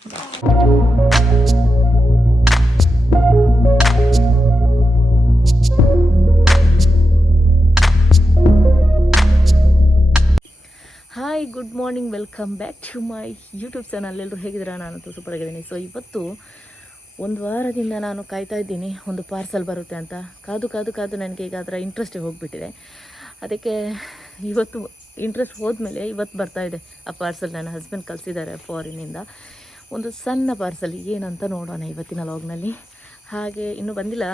Hi, good morning, welcome back to my YouTube channel. ಎಲ್ಲರೂ ಹೇಗಿದ್ದೀರಾ? ನಾನಂತೂ ಸೂಪರ್ ಆಗಿದ್ದೀನಿ. ಸೊ ಇವತ್ತು ಒಂದು ವಾರದಿಂದ ನಾನು ಕಾಯ್ತಾ ಇದ್ದೀನಿ. ಒಂದು ಪಾರ್ಸಲ್ ಬರುತ್ತೆ ಅಂತ. ಕಾದು ಕಾದು ಕಾದು ನನಗೆ ಈಗ ಅದರ ಇಂಟ್ರೆಸ್ಟೇ ಹೋಗಿಬಿಟ್ಟಿದೆ. ಅದಕ್ಕೆ ಇವತ್ತು ಇಂಟ್ರೆಸ್ಟ್ ಹೋದ್ಮೇಲೆ ಇವತ್ತು ಬರ್ತಾ ಇದೆ ಆ ಪಾರ್ಸಲ್ ನನ್ನ ಹಸ್ಬೆಂಡ್ ಕಲಿಸಿದ್ದಾರೆ ಫಾರಿನಿಂದ ಒಂದು ಸಣ್ಣ ಪಾರ್ಸಲ್ ಏನಂತ ನೋಡೋಣ ಇವತ್ತಿನ ಲಾಗ್ನಲ್ಲಿ ಹಾಗೆ ಇನ್ನೂ ಬಂದಿಲ್ಲ.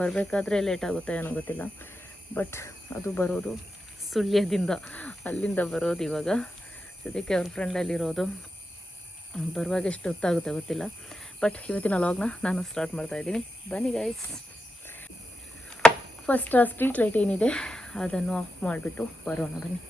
ಬರಬೇಕಾದ್ರೆ ಲೇಟ್ ಆಗುತ್ತೆ ಏನೋ ಗೊತ್ತಿಲ್ಲ. ಬಟ್ ಅದು ಬರೋದು ಸುಳ್ಯದಿಂದ. ಅಲ್ಲಿಂದ ಬರೋದು ಇವಾಗ. ಸದ್ಯಕ್ಕೆ ಅವ್ರ ಫ್ರೆಂಡಲ್ಲಿರೋದು ಬರುವಾಗ ಎಷ್ಟು ಹೊತ್ತಾಗುತ್ತೆ ಗೊತ್ತಿಲ್ಲ. ಬಟ್ ಇವತ್ತಿನ ಲಾಗ್ನ ನಾನು ಸ್ಟಾರ್ಟ್ ಮಾಡ್ತಾ ಇದ್ದೀನಿ. ಬನ್ನಿ ಗೈಸ್ ಫಸ್ಟ್ ಆ ಸ್ಟ್ರೀಟ್ ಲೈಟ್ ಏನಿದೆ, ಅದನ್ನು ಆಫ್ ಮಾಡಿಬಿಟ್ಟು ಬರೋಣ ಬನ್ನಿ.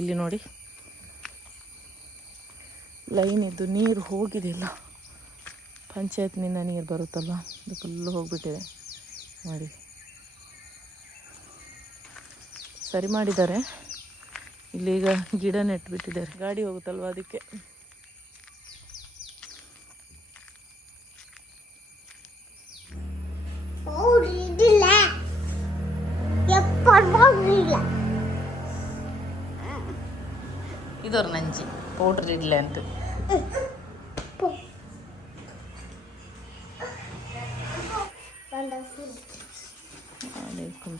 ಇಲ್ಲಿ ನೋಡಿ. ಲೈನ್ ಇದ್ದು ನೀರು ಹೋಗಿದೆಯಲ್ಲ ಪಂಚಾಯತ್ನಿಂದ ನೀರು ಬರುತ್ತಲ್ಲ, ಅದು ಫುಲ್ಲು ಹೋಗಿಬಿಟ್ಟಿದೆ. ನೋಡಿ. ಸರಿ ಮಾಡಿದ್ದಾರೆ. ಇಲ್ಲೀಗ ಗಿಡ ನೆಟ್ಬಿಟ್ಟಿದ್ದಾರೆ. ಗಾಡಿ ಹೋಗುತ್ತಲ್ವ ಅದಕ್ಕೆ? ಓಡಿದಿಲ್ಲ ನಂಜಿ. ಪೌಡ್ರ್ ಇಡ್ಲೆ ಅಂತ.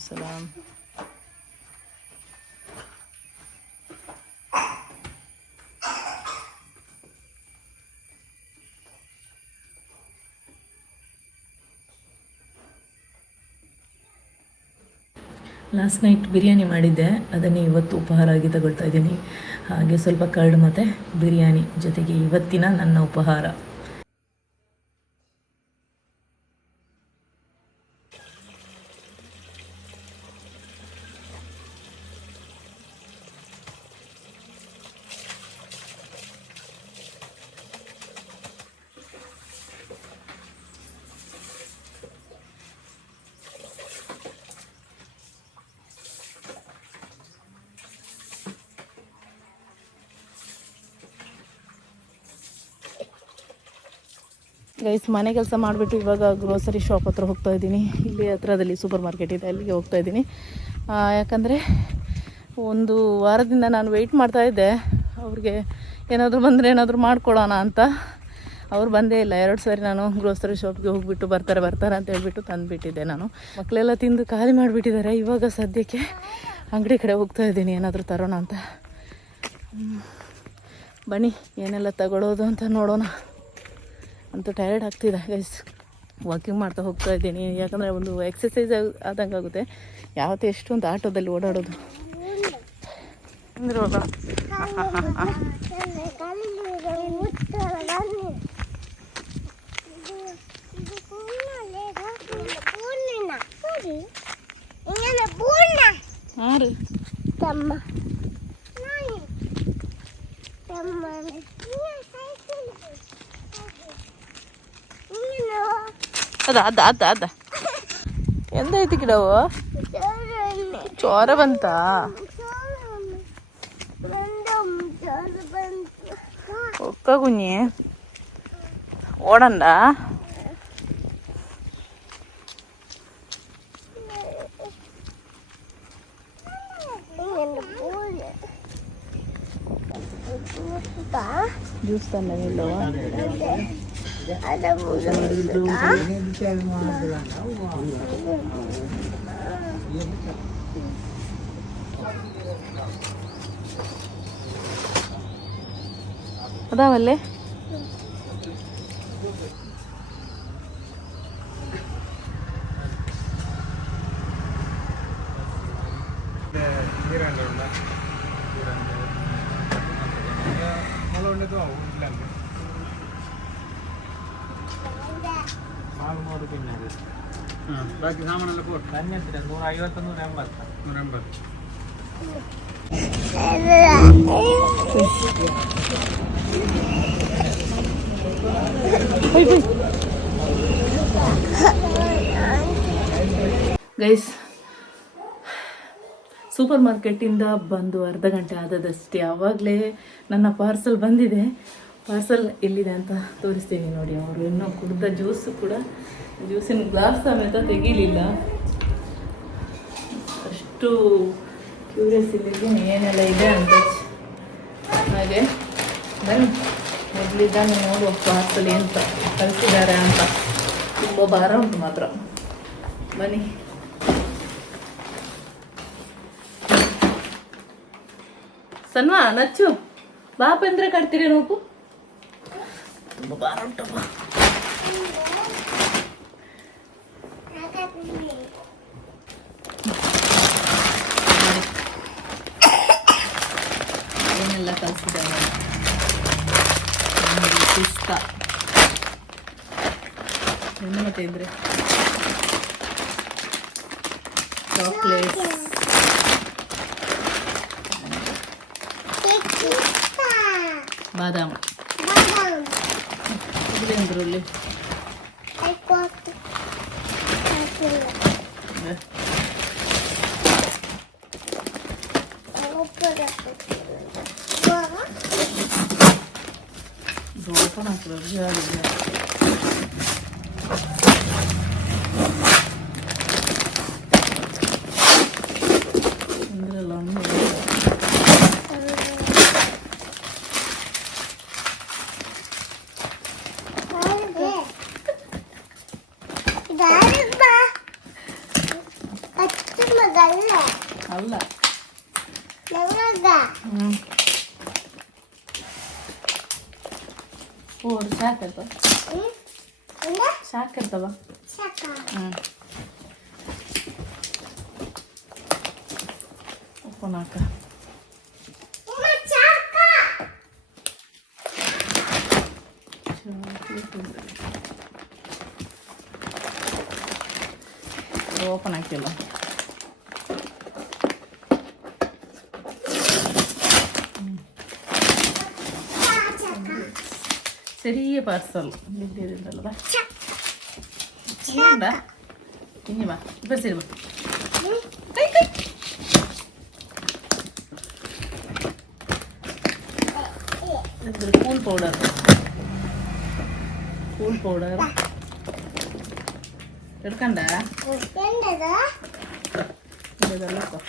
ಸಲಾಮ್ ಲಾಸ್ಟ್ ನೈಟ್ ಬಿರಿಯಾನಿ ಮಾಡಿದ್ದೆ. ಅದನ್ನೇ ಇವತ್ತು ಉಪಹಾರ ಆಗಿ ತಗೊಳ್ತಾ ಇದ್ದೀನಿ. ಹಾಗೆ ಸ್ವಲ್ಪ ಕರ್ಡ್ ಮತ್ತು ಬಿರಿಯಾನಿ ಜೊತೆಗೆ ಇವತ್ತಿನ ನನ್ನ ಉಪಹಾರ. ಗೈಸ್ ಮನೆ ಕೆಲಸ ಮಾಡಿಬಿಟ್ಟು ಇವಾಗ ಗ್ರೋಸರಿ ಶಾಪ್ ಹತ್ರ ಹೋಗ್ತಾ ಇದ್ದೀನಿ. ಇಲ್ಲಿ ಹತ್ರದಲ್ಲಿ ಸೂಪರ್ ಮಾರ್ಕೆಟ್ ಇದೆ, ಅಲ್ಲಿಗೆ ಹೋಗ್ತಾ ಇದ್ದೀನಿ. ಯಾಕಂದರೆ ಒಂದು ವಾರದಿಂದ ನಾನು ವೆಯ್ಟ್ ಮಾಡ್ತಾ ಇದ್ದೆ. ಅವ್ರಿಗೆ ಏನಾದರೂ ಬಂದರೆ ಏನಾದರೂ ಮಾಡ್ಕೊಳ್ಳೋಣ ಅಂತ. ಅವ್ರು ಬಂದೇ ಇಲ್ಲ. ಎರಡು ಸಾರಿ ನಾನು ಗ್ರೋಸರಿ ಶಾಪ್ಗೆ ಹೋಗ್ಬಿಟ್ಟು ಬರ್ತಾರೆ ಬರ್ತಾರೆ ಅಂತ ಹೇಳ್ಬಿಟ್ಟು ತಂದುಬಿಟ್ಟಿದ್ದೆ ನಾನು. ಮಕ್ಕಳೆಲ್ಲ ತಿಂದು ಖಾಲಿ ಮಾಡಿಬಿಟ್ಟಿದ್ದಾರೆ. ಇವಾಗ ಸದ್ಯಕ್ಕೆ ಅಂಗಡಿ ಕಡೆ ಹೋಗ್ತಾ ಇದ್ದೀನಿ. ಏನಾದರೂ ತರೋಣ ಅಂತ. ಬನ್ನಿ, ಏನೆಲ್ಲ ತಗೊಳ್ಳೋದು ಅಂತ ನೋಡೋಣ. ಅಂತೂ ಟೈರ್ಡ್ ಆಗ್ತಿದೆ ಗೈಸ್ ವಾಕಿಂಗ್ ಮಾಡ್ತಾ ಹೋಗ್ತಾ ಇದ್ದೀನಿ. ಯಾಕಂದರೆ ಒಂದು ಎಕ್ಸಸೈಸ್ ಆದಂಗೆ ಆಗುತ್ತೆ. ಯಾವತ್ತೂ ಎಷ್ಟೊಂದು ಆಟೋದಲ್ಲಿ ಓಡಾಡೋದು. ಅಂದ್ರಲ್ಲ ಹಾಂ ರೀ. ತಮ್ಮ. ತಮ್ಮ ಅದ ಅದ ಅದ ಅದ ಎಂದಾಯ್ತು ಗಿಡವು ಚೋರ ಬಂತ ఒక్క కుഞ്ഞി ഓടണ്ട చూస్తాను వీళ్ళు അതാവല്ലേ ഇതിരണ്ടുണ്ട് ഇതിരണ്ട് നല്ല ഉണ്ടോ ഇല്ലല്ലേ ಆರುನೂರು ಬಾಕಿ ಸಾಮಾನೆಲ್ಲ ಕೊಟ್ಟು ನನ್ನ ಹತ್ರ ನೂರ ಐವತ್ತು ನೂರ ಎಂಬತ್ತು ನೂರ ಎಂಬತ್ತು ಗೈಸ್ ಸೂಪರ್ ಮಾರ್ಕೆಟಿಂದ ಬಂದು ಅರ್ಧ ಗಂಟೆ ಆದದಷ್ಟೇ. ಆವಾಗಲೇ ನನ್ನ ಪಾರ್ಸಲ್ ಬಂದಿದೆ. ಪಾರ್ಸಲ್ ಎಲ್ಲಿದೆ ಅಂತ ತೋರಿಸ್ತೀನಿ ನೋಡಿ ಅವರು. ಇನ್ನೂ ಕುಡಿದ ಜ್ಯೂಸು ಕೂಡ ಜ್ಯೂಸಿನ ಗ್ಲಾಸ್ ಸಮೇತ ತೆಗೀಲಿಲ್ಲ. ಅಷ್ಟು ಕ್ಯೂರಿಯಸ್ ಇಲ್ಲಿದ್ದೀನಿ ಏನೆಲ್ಲ ಇದೆ ಅಂತ. ಹಾಗೆ, ಬನ್ನಿ. ಮೊದಲಿದ್ದಾನೆ ನೋಡುವ ಪಾರ್ಸಲ್ ಎಂತ ಕಳಿಸಿದ್ದಾರೆ ಅಂತ. ತುಂಬ ಭಾರ ಉಂಟು ಮಾತ್ರ. ಬನ್ನಿ. ಸನ್ವಾ, ನಚ್ಚು, ಬಾಪ ಅಂದ್ರೆ ಕಟ್ತೀರಿ ಉಂಟಪ್ಪ ಏನೆಲ್ಲ ಕಲಿಸಿದ್ದಾರೆ ಪಿಸ್ತಾ ಏನು ಮತ್ತೆ ಇದ್ರೆ ಚಾಕ್ಲೇಟ್ಸ್ ಬಾದಾಮ್ കൊണ്ടുവരുള്ളൂ ಓಪನ್ ಹಾಕ ഓപ്പൺ ആക്കിയല്ലോ ചെറിയ പാർസൽ വലിയതുണ്ടല്ലോ ഇനിയുണ്ടാ ഇനി വാ ഇപ്പൊ ശരി വാ ഇതൊരു കൂൾ പൗഡർ കൂൾ പൗഡർ എടുക്കണ്ട ഇതെല്ലാം ഇപ്പൊ.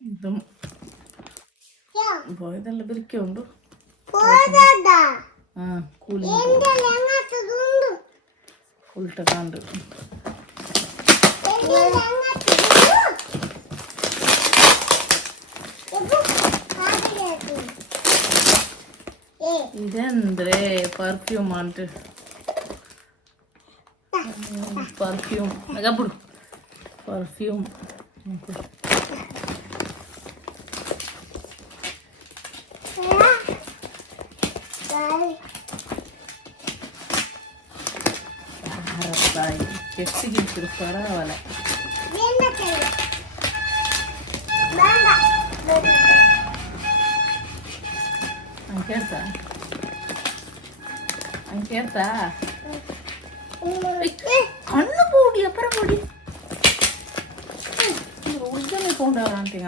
ഇതും പോയതെല്ലാം ബിരിക്ക ഉണ്ടു ആ കൂലി ഉൾട്ടക്കാണ്ട് ഇതെന്തേ? പെർഫ്യൂം ആണിട്ട് പെർഫ്യൂം. മെഗാപ്പിടും പെർഫ്യൂം. നമുക്ക് ಪರ್ಫ್ಯೂಮ್ ಭಾರತಾಯಿ ಕೆಟ್ಟಿಗಿತ್ತು ಪರವಲ್ಲ ಹಂಗೆ ಕೇಳ್ತಾ ಹಂಗೆ ಕೇಳ್ತಾ ಕಣ್ಣು ಪೋಡಿ ಅಪ್ಪರ ಪೋಡಿ ಉಳಿದನೆ ಪೌಂಡರ್ ಅಂತೀಗ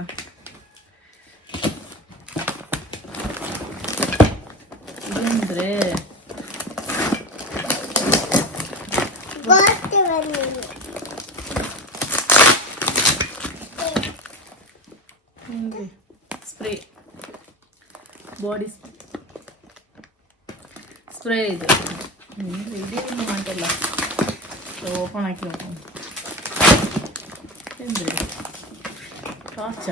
ಇದಂದ್ರೆ സ്പ്രേ ചെയ്ത് ഇതിനൊന്നും മാറ്റല്ല ഓപ്പൺ ആക്കി നോക്കാം എന്ത് കാച്ച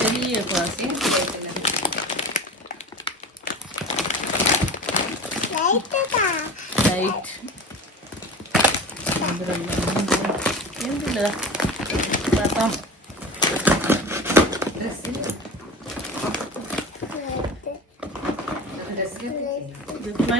ചെറിയ ക്ലാസ്സിൽ ಇದು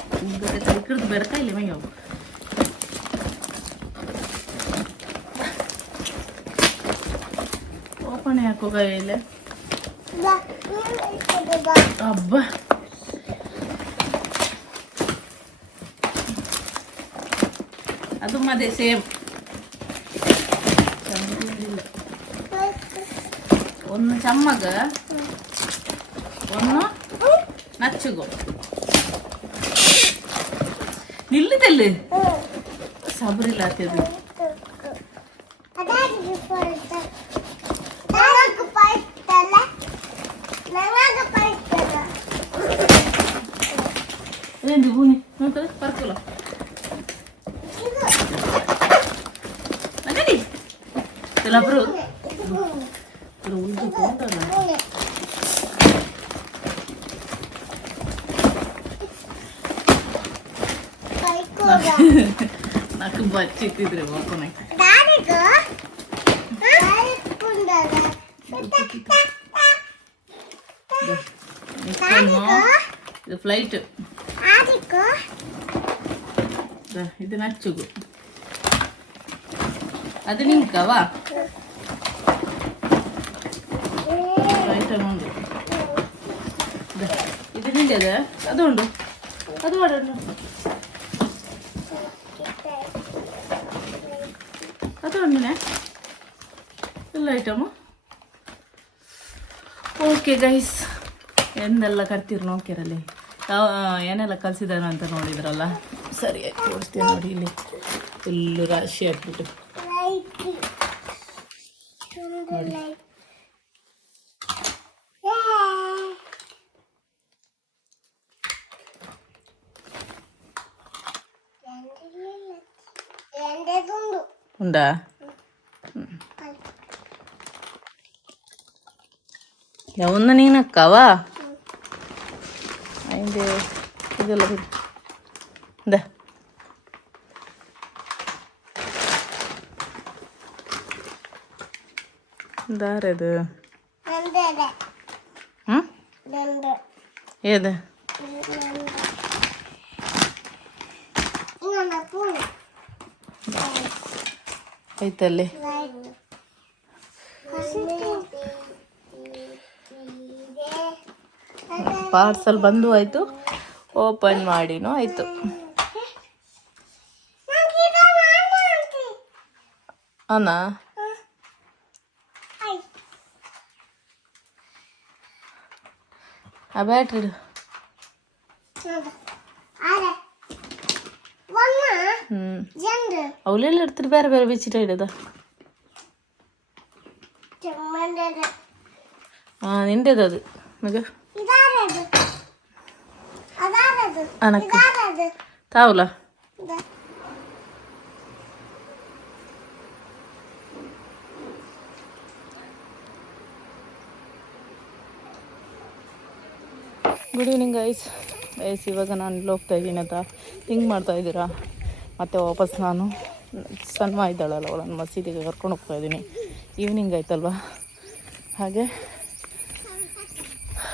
ಆಯ್ತು ಕಲಿಕಿಡ್ದು ಬೆರಕ ಇಲ್ಲಿ ಮಂಗೆ ಅವು ಓಪನ್ ಹಾಕೋ ಕೈಯಲ್ಲಿ ಅಬ್ಬ ಅದು ಮದೆ ಸೇಮ್ ಒಂದು ಚಮ್ಮಗ ಒಂದು ನಚ್ಚುಗು നില്ലിതല്ലേ സബറില്ലാത്തത്. എന്ത് പൂനി നോക്കത് പറക്കലോ അങ്ങനെ. ചിലപ്പോൾ ഉൾക്കൊണ്ടല്ലോ ಉಳಿದು ಉಂಟಲ್ಲ ನಾಲ್ಕು ಬಚ್ಚಿಟ್ಟಿದ್ರೆ ಓಪನಕ್ಕೆ ಇದು ಫ್ಲೈಟ್ ಇದು ನಚ್ಚುಗು ಅದು ನಿಂಕವಾ ಫ್ಲೈಟ್ ಒಂದು ದ, ಇದು ನಿಂಗದ ಅದು ಉಂಡು ಅದು ಮಾಡೋಣ ಉಂಡಿನ ಎಲ್ಲ ಐಟಮು ಓಕೆ ಗೈಸ್ ಎಂದೆಲ್ಲ ಕರ್ತೀರಿ ನೋಡ್ಕಿರಲ್ಲಿ ಯಾವ ಏನೆಲ್ಲ ಕಲಿಸಿದಾನ ಅಂತ ನೋಡಿದ್ರಲ್ಲ? ಸರಿ ಆಯ್ತು ತೋರಿಸ್ತೀನಿ ನೋಡಿ ಇಲ್ಲಿ. ಫುಲ್ಲು ರಾಶಿ ಹಾಕ್ಬಿಟ್ಟು. ನೋಡಿ. ಉಂಡಾ? ಯಾವನ್ನ ನೀನು ಅಕ್ಕವ ಅಯ್ಯಂದೆ ಇದೆಲ್ಲ ಬಿಡಿ ದ ದಾರದು ಹ್ಞೂ ഏത് ಐತಲ್ಲಿ ಪಾರ್ಸಲ್ ಬಂದು ಆಯಿತು ಓಪನ್ ಮಾಡಿನೂ ಆಯಿತು. ಅಣ್ಣ? ಆ ಬ್ಯಾಟ್ರಿ ಹ್ಞೂ ಅವಳೆಲ್ಲ ಇಡ್ತೀರಿ ಬೇರೆ ಬೇರೆ ಬಿಚ್ಚಿಟ ಇಡದ? ಹಾಂ ನಿಂದೆದು ಅದು ಮಗ. ಅನಕ್ಕ. ತಾವಲ್ಲ ಗುಡ್ ಈವ್ನಿಂಗ್ ಐಸ್ ಐಸ್ ಇವಾಗ ನಾನು ಇಲ್ಲಿ ಹೋಗ್ತಾ ಇದ್ದೀನಿ ಅಂತ ಥಿಂಕ್ ಮಾಡ್ತಾ ಇದ್ದೀರಾ? ಮತ್ತೆ ವಾಪಸ್ ನಾನು ಸನ್ಮ ಇದ್ದಾಳಲ್ಲ ಅವಳನ್ನು ಮಸೀದಿಗೆ ಕರ್ಕೊಂಡು ಹೋಗ್ತಾ ಇದ್ದೀನಿ. ಈವ್ನಿಂಗ್ ಆಯ್ತಲ್ವಾ? ಹಾಗೆ.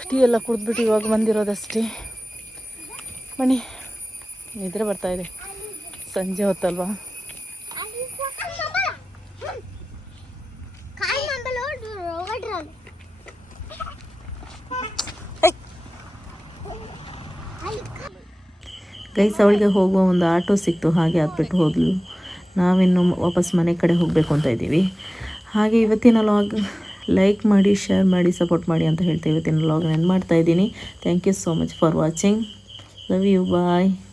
ಟೀ ಎಲ್ಲ ಕುಡಿದ್ಬಿಟ್ಟು ಇವಾಗ ಬಂದಿರೋದಷ್ಟೇ. ಬನ್ನಿ ನಿದ್ರೆ ಬರ್ತಾ ಇದೆ. ಸಂಜೆ ಹೊತ್ತಲ್ವಾ? ಗೈಸ್, ಅವಳಿಗೆ ಹೋಗುವ ಒಂದು ಆಟೋ ಸಿಕ್ತು, ಹಾಗೆ ಹಾಕ್ಬಿಟ್ಟು ಹೋದ್ಲು. ನಾವಿನ್ನು ವಾಪಸ್ ಮನೆ ಕಡೆ ಹೋಗಬೇಕು ಅಂತ ಇದ್ದೀವಿ. ಹಾಗೆ ಇವತ್ತಿನ ಲಾಗ್ ಲೈಕ್ ಮಾಡಿ, ಶೇರ್ ಮಾಡಿ, ಸಪೋರ್ಟ್ ಮಾಡಿ ಅಂತ ಹೇಳ್ತೀವಿ ಇವತ್ತಿನ ಲಾಗ್ ನಾನು ಮಾಡ್ತಾ ಇದ್ದೀನಿ. Thank you so much for watching Love you. Bye.